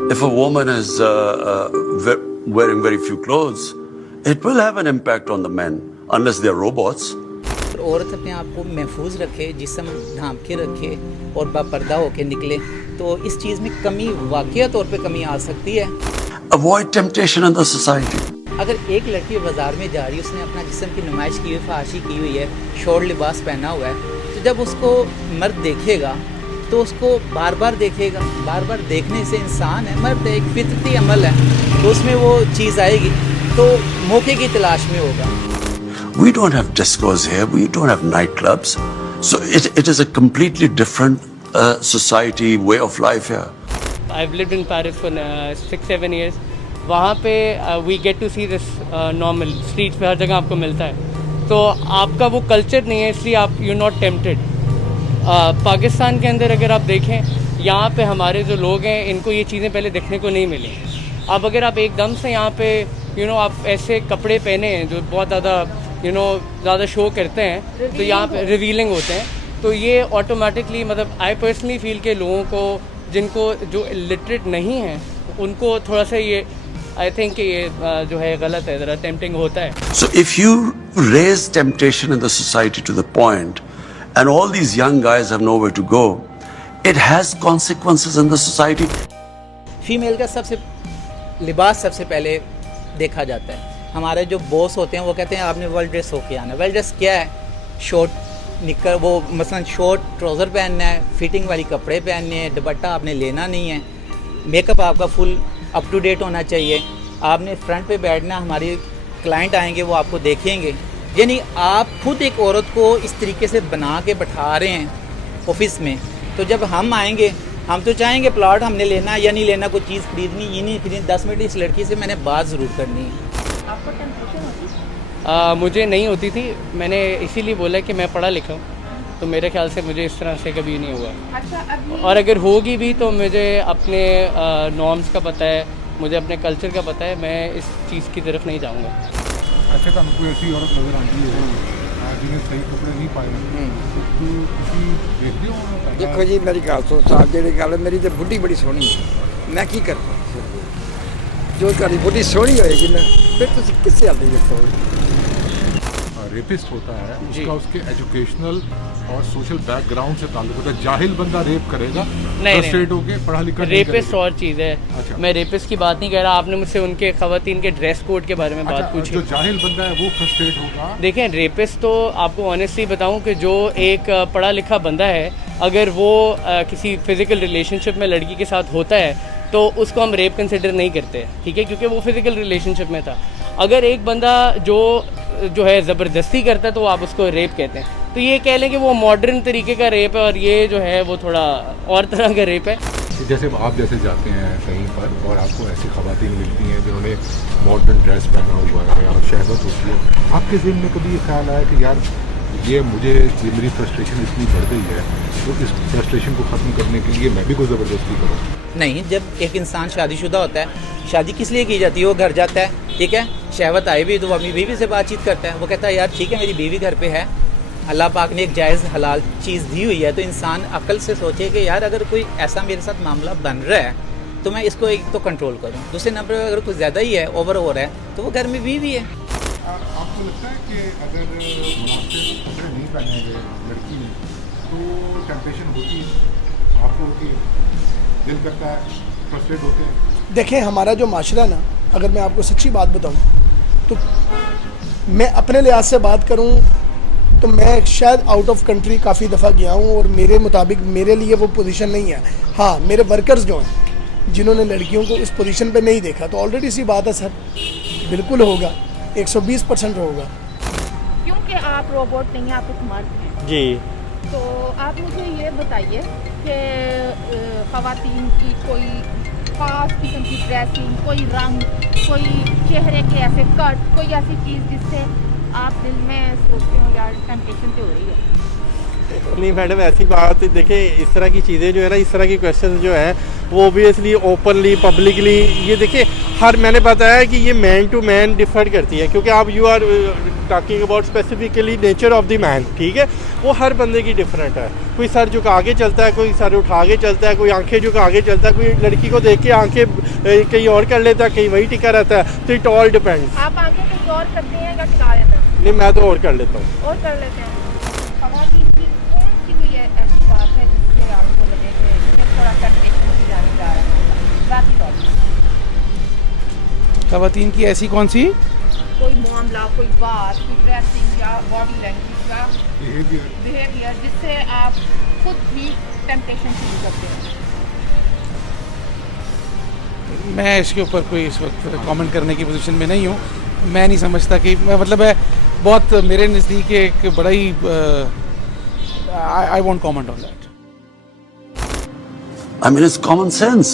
If a woman is wearing very few clothes, it will have an impact on the men, unless they are robots. औरत अपने आप को महफूज रखे, जिस्म ढांप के रखे और बापर्दा होके निकले, तो इस चीज़ में कमी वाक़ई तौर पे कमी आ सकती है। Avoid temptation in the society. अगर एक लड़की बाज़ार में जा रही है, उसने अपना जिस्म की नुमाइश की हुई, फहाशी की हुई है, शॉर्ट लिबास पहना हुआ है, तो जब उसको मर्द देखेगा तो उसको बार बार देखेगा। बार बार देखने से इंसान है, मर्द एक फितरती अमल है, तो उसमें वो चीज़ आएगी, तो मौके की तलाश में होगा। We don't have discos here. We don't have nightclubs. So it is a completely different society, way of life here. I've lived in Paris for 6-7 years. वहाँ पे we get to see this normal streets पे हर जगह आपको मिलता है, तो आपका वो कल्चर नहीं है, इसलिए आप you're not tempted. पाकिस्तान के अंदर अगर आप देखें, यहाँ पे हमारे जो लोग हैं इनको ये चीज़ें पहले देखने को नहीं मिली। अब अगर आप एकदम से यहाँ पे आप ऐसे कपड़े पहने हैं जो बहुत ज़्यादा ज़्यादा शो करते हैं, तो यहाँ पे रिवीलिंग होते हैं, तो ये ऑटोमेटिकली मतलब आई पर्सनली फील के लोगों को जिनको जो लिटरेट नहीं हैं उनको थोड़ा सा ये आई थिंक ये जो है गलत है, ज़रा टेम्पटिंग होता है। So if you raise temptation in the society to the point and all these young guys have nowhere to go, it has consequences in the society. Female का लिबास सबसे पहले देखा जाता है। हमारे जो बॉस होते हैं वो कहते हैं आपने वेल ड्रेस होके आना है। वेल ड्रेस क्या है? शॉर्ट निकर वो मसलन शॉर्ट ट्राउज़र पहनना है, फिटिंग वाली कपड़े पहनने हैं, दुपट्टा आपने लेना नहीं है, मेकअप आपका फुल अप टू डेट होना चाहिए, आपने फ्रंट पे बैठना, हमारे क्लाइंट आएंगे वो आपको देखेंगे। यानी आप खुद एक औरत को इस तरीके से बना के बैठा रहे हैं ऑफिस में, तो जब हम आएंगे हम तो चाहेंगे प्लॉट हमने लेना या नहीं लेना, कोई चीज़ खरीदनी ये नहीं खरीदनी, 10 मिनट इस लड़की से मैंने बात ज़रूर करनी है। आपको टेंशन होती? मुझे नहीं होती थी, मैंने इसीलिए बोला कि मैं पढ़ा लिखा हूँ, तो मेरे ख्याल से मुझे इस तरह से कभी नहीं हुआ। अच्छा, अभी और अगर होगी भी तो मुझे अपने नॉर्म्स का पता है, मुझे अपने कल्चर का पता है, मैं इस चीज़ की तरफ नहीं जाऊँगा। अच्छा, तो कोई ऐसी औरत नजर आती है जिन्हें सही कपड़े नहीं पाए, तो ਤੁਸੀਂ ਦੇਖਦੇ ਹੋ? देखो जी मेरी गल सुन साहब, जी गल मेरी तो बुढ़ी बड़ी सोहनी मैं की कर जो तेरी बुढ़ी सोहनी होएगी ना फिर तुम किससे आते देखो। रेपिस्ट होता है उसका उसके एजुकेशनल और सोशल बैकग्राउंड से ताल्लुक होता है। जाहिल बंदा रेप करेगा फ्रस्ट्रेट होके, पढ़ा लिखा नहीं करेगा। रेपिस्ट और चीज़ है। अच्छा। मैं रेपिस्ट की बात नहीं कर रहा, आपने मुझसे उनके ख़वातीन के ड्रेस कोड के बारे में बात पूछी। जो जाहिल बंदा है वो फ्रस्ट्रेट होगा। देखें, रेपिस्ट तो आपको ऑनेस्टली बताऊं कि जो एक पढ़ा लिखा बंदा है, अगर वो किसी फिज़िकल रिलेशनशिप में लड़की के साथ होता है तो उसको हम रेप कंसिडर नहीं करते, ठीक है, क्योंकि वो फिज़िकल रिलेशनशिप में था। अगर एक बंदा जो है ज़बरदस्ती करता है तो आप उसको रेप कहते हैं, तो ये कह लें कि वो मॉडर्न तरीके का रेप है, और ये जो है वो थोड़ा और तरह का रेप है। जैसे आप जैसे जाते हैं कहीं पर और आपको ऐसी ख़वातीन मिलती हैं जिन्होंने मॉडर्न ड्रेस पहना हुआ है और शहवत होती है, आपके ज़हन में कभी ये ख्याल आया कि यार ये मेरी फ्रस्ट्रेशन इतनी बढ़ गई है, तो इस फ्रस्ट्रेशन को ख़त्म करने के लिए मैं भी कोई ज़बरदस्ती करूँ? नहीं, जब एक इंसान शादीशुदा होता है, शादी किस लिए की जाती है? वो घर जाता है, ठीक है, शहवत आई भी तो वो अपनी बीवी से बातचीत करता है, वो कहता है यार ठीक है मेरी बीवी घर पे है, अल्लाह पाक ने एक जायज़ हलाल चीज़ दी हुई है, तो इंसान अक्ल से सोचे कि यार अगर कोई ऐसा मेरे साथ मामला बन रहा है तो मैं इसको एक तो कंट्रोल करूँ, दूसरे नंबर पर अगर कुछ ज़्यादा ही है, ओवर हो रहा है, तो वो घर में बीवी है। आपको लगता है कि अगर मुनासिब कपड़े नहीं पहने गए लड़की में तो टेम्पटेशन होती है, आपको होती है, दिल करता है, फ्रस्ट्रेट होते हैं? देखें, हमारा जो माशरा ना, अगर मैं आपको सच्ची बात बताऊं तो मैं अपने लिहाज से बात करूं तो मैं शायद आउट ऑफ कंट्री काफ़ी दफ़ा गया हूं और मेरे मुताबिक मेरे लिए वो पोजीशन नहीं है। हाँ, मेरे वर्कर्स जो हैं जिन्होंने लड़कियों को इस पोजीशन पे नहीं देखा, तो ऑलरेडी सी बात है सर, बिल्कुल होगा, 120% होगा। क्योंकि आप रोबोट नहीं हैं, आप एक मर्द हैं जी, तो आप मुझे ये बताइए कि ख़वातीन की कोई ख़ास किस्म की ड्रेसिंग, कोई रंग, कोई चेहरे के ऐसे कट, कोई ऐसी चीज़ जिससे आप दिल में सोचते हो यार टेम्पटेशन तो हो रही है? नहीं मैडम, ऐसी बात देखिए, इस तरह की चीज़ें जो है ना, इस तरह की क्वेश्चन जो है वो ओबियसली ओपनली पब्लिकली, ये देखिए हर मैंने बताया कि ये मैन टू मैन डिफर करती है, क्योंकि आप you are talking about specifically nature of the man, ठीक है, वो हर बंदे की डिफरेंट है। कोई सर झुका के चलता है, कोई सर उठा के चलता है, कोई आंखें झुका के चलता है, कोई लड़की को देख के आंखें कहीं और कर लेता है, कहीं वही टिका रहता है। तो इट ऑल डिपेंड्स। आप आंखें कहीं और करते हैं या टिका लेते हैं? नहीं, मैं तो और कर लेता हूँ। और कर लेते हैं। ख़वातीन की कौन सी कोई ऐसी बात है जिससे आपको लगे कि ये थोड़ा टेम्पटेशन की जाने जा रहा है ज़ाती तौर पर? ख़वातीन की ऐसी कौन सी? कोई मामला, कोई बात, कोई ड्रेसिंग या बॉडी लैंग्वेज या बिहेवियर जिससे आप खुद भी टेम्पटेशन फील करते हैं? मैं इसके ऊपर कोई इस वक्त कमेंट करने की पोजीशन में नहीं हूँ। मैं नहीं समझता कि मतलब है बहुत मेरे नज़दीक एक बड़ा ही I won't comment on that. I mean, it's common sense.